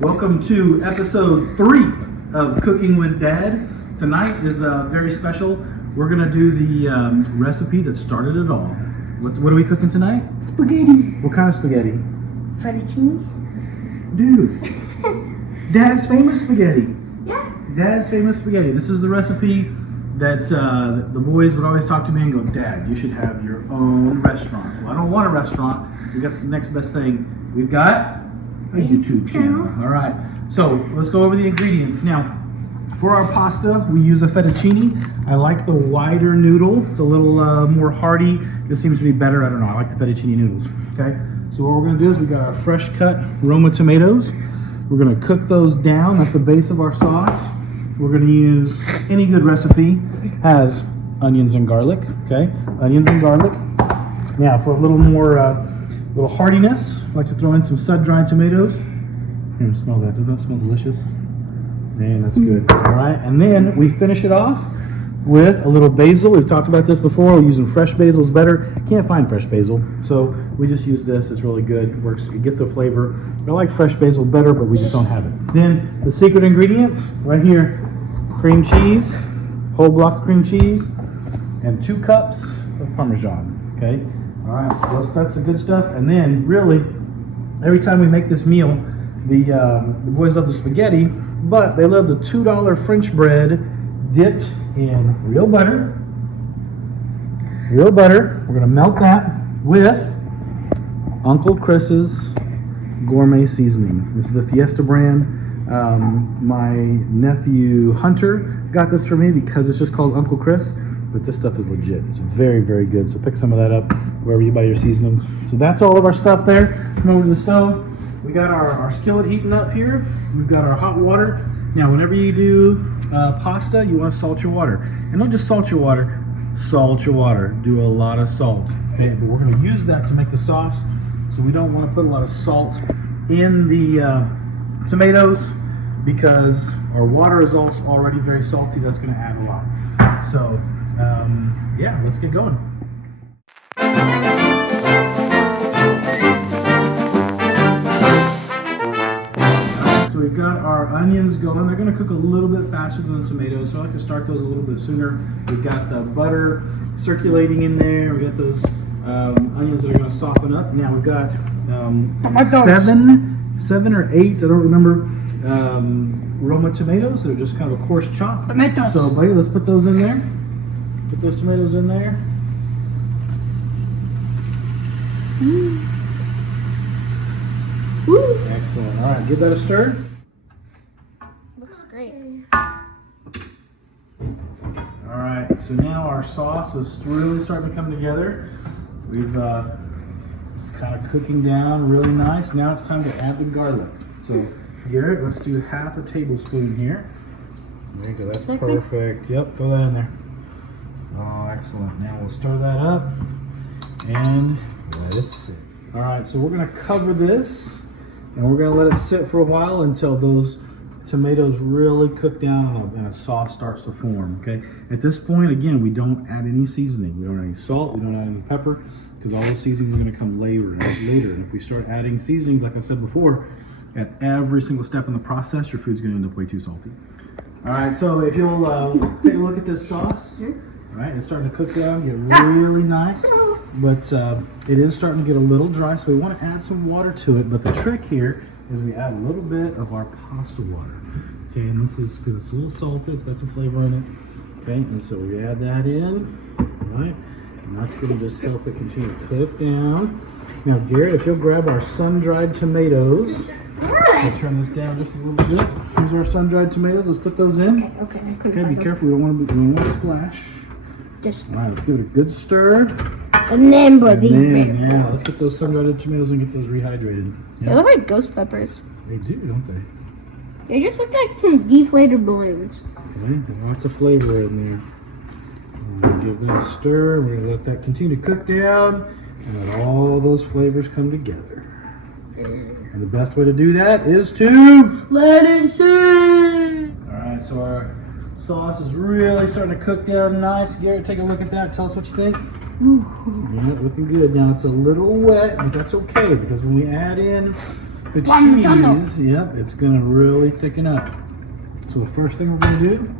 Welcome to episode 3 of Cooking with Dad. Tonight is very special. We're going to do the recipe that started it all. What are we cooking tonight? Spaghetti. What kind of spaghetti? Fettuccine. Dude, Dad's famous spaghetti. Yeah. Dad's famous spaghetti. This is the recipe that the boys would always talk to me and go, Dad, you should have your own restaurant. Well, I don't want a restaurant. We got the next best thing. We've got a YouTube channel. All right. So let's go over the ingredients. Now, for our pasta, we use a fettuccine. I like the wider noodle. It's a little more hearty. This seems to be better. I don't know. I like the fettuccine noodles. Okay. So what we're going to do is we got our fresh cut Roma tomatoes. We're going to cook those down. That's the base of our sauce. We're going to use any good recipe has onions and garlic. Okay. Onions and garlic. Now for a little more little heartiness, I like to throw in some sun-dried tomatoes. Here, smell that. Doesn't that smell delicious? Man, that's good. All right, and then we finish it off with a little basil. We've talked about this before. We're using fresh basil is better. Can't find fresh basil, so we just use this. It's really good. It works. It gets the flavor. I like fresh basil better, but we just don't have it. Then the secret ingredients right here: cream cheese, whole block of cream cheese, and 2 cups of Parmesan. Okay. All right, well, that's the good stuff. And then, really, every time we make this meal, the boys love the spaghetti, but they love the $2 French bread dipped in real butter. Real butter. We're going to melt that with Uncle Chris's gourmet seasoning. This is the Fiesta brand. My nephew Hunter got this for me because it's just called Uncle Chris. But this stuff is legit. It's very, very good. So pick some of that up wherever you buy your seasonings. So that's all of our stuff there. Come over to the stove. We got our skillet heating up here. We've got our hot water. Now, whenever you do pasta, you want to salt your water. And don't just salt your water. Salt your water. Do a lot of salt. Okay, but we're going to use that to make the sauce. So we don't want to put a lot of salt in the tomatoes because our water is also already very salty. That's going to add a lot. So yeah, let's get going. Alright, so we've got our onions going. They're going to cook a little bit faster than the tomatoes, so I like to start those a little bit sooner. We've got the butter circulating in there. We got those onions that are going to soften up. Now we've got 7 or 8, I don't remember, Roma tomatoes that are just kind of a coarse chop. Tomatoes. So, buddy, let's put those in there. Put those tomatoes in there. Excellent. All right, give that a stir. Looks great. All right, so now our sauce is really starting to come together. We've it's kind of cooking down really nice. Now it's time to add the garlic. So, Garrett, let's do half a tablespoon here. There you go. That's perfect. Yep, throw that in there. Oh, excellent. Now we'll stir that up and let it sit. All right, so we're going to cover this and we're going to let it sit for a while until those tomatoes really cook down and a sauce starts to form. Okay. At this point, again, we don't add any seasoning. We don't add any salt. We don't add any pepper because all the seasonings are going to come later. And if we start adding seasonings, like I said before, at every single step in the process, your food's going to end up way too salty. All right, so if you'll take a look at this sauce. All right, it's starting to cook down, get really nice, but it is starting to get a little dry, so we want to add some water to it. But the trick here is we add a little bit of our pasta water. Okay, and this is because it's a little salty, it's got some flavor in it. Okay, and so we add that in, all right, and that's going to just help it continue to cook down. Now, Garrett, if you'll grab our sun-dried tomatoes, we'll turn this down just a little bit. Here's our sun-dried tomatoes. Let's put those in. Okay, be careful. We don't want to splash. Just all right, let's give it a good stir. and then yeah, let's get those sun-dried tomatoes and get those rehydrated. They look like ghost peppers. They do, don't they? They just look like some deflated balloons. Okay, lots of flavor in there. I'm gonna give that a stir. We're gonna let that continue to cook down and let all those flavors come together. And the best way to do that is to let it sit. All right, so our sauce is really starting to cook down nice. Garrett, take a look at that. Tell us what you think. Ooh. Yeah, looking good. Now it's a little wet, but that's okay because when we add in the Parmigiano. cheese, yep, it's gonna really thicken up. So the first thing we're gonna do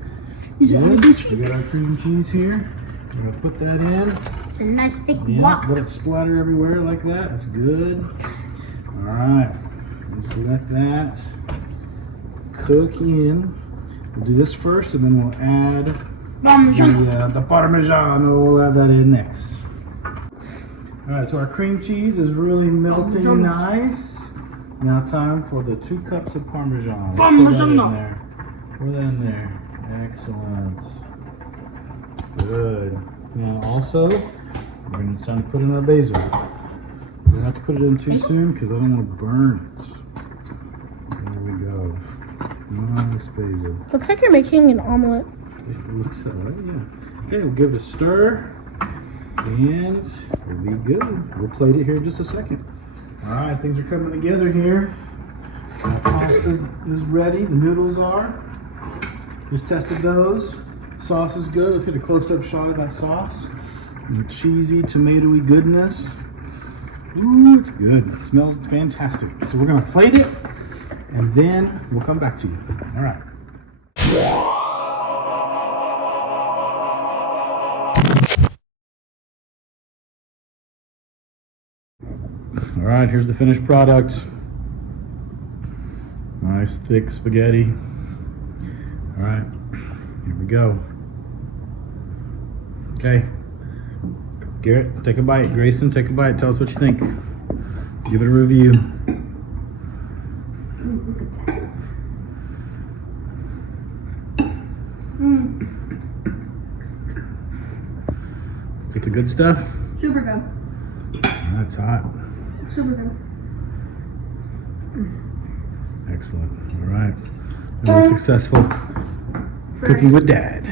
Is it already we cheese? got our cream cheese here. We're gonna put that in. It's a nice thick Yeah, block. let it splatter everywhere like that. That's good. All right, just let that cook in. We'll do this first, and then we'll add Parmesan. the Parmigiano. We'll add that in next. All right, so our cream cheese is really melting Parmigiano. nice. Now time for the 2 cups of Parmesan. Let's Parmigiano. Pour that in there. Excellent. Good. Now also, we're going to put in our basil. We don't have to put it in too soon because I don't want to burn it. There we go. Nice basil. Looks like you're making an omelet. It looks that way, yeah. Okay, we'll give it a stir, and we'll be good. We'll plate it here in just a second. All right, things are coming together here. The pasta is ready. The noodles are. Just tested those. Sauce is good. Let's get a close-up shot of that sauce. The cheesy, tomatoey goodness. Ooh, it's good. It smells fantastic. So we're gonna plate it, and then we'll come back to you. All right. All right, here's the finished product. Nice thick spaghetti. All right, here we go. Okay, Garrett, take a bite. Grayson, take a bite. Tell us what you think. Give it a review. Is it the good stuff? Super good. That's hot. Super good. Excellent. All right. Very successful cooking with Dad.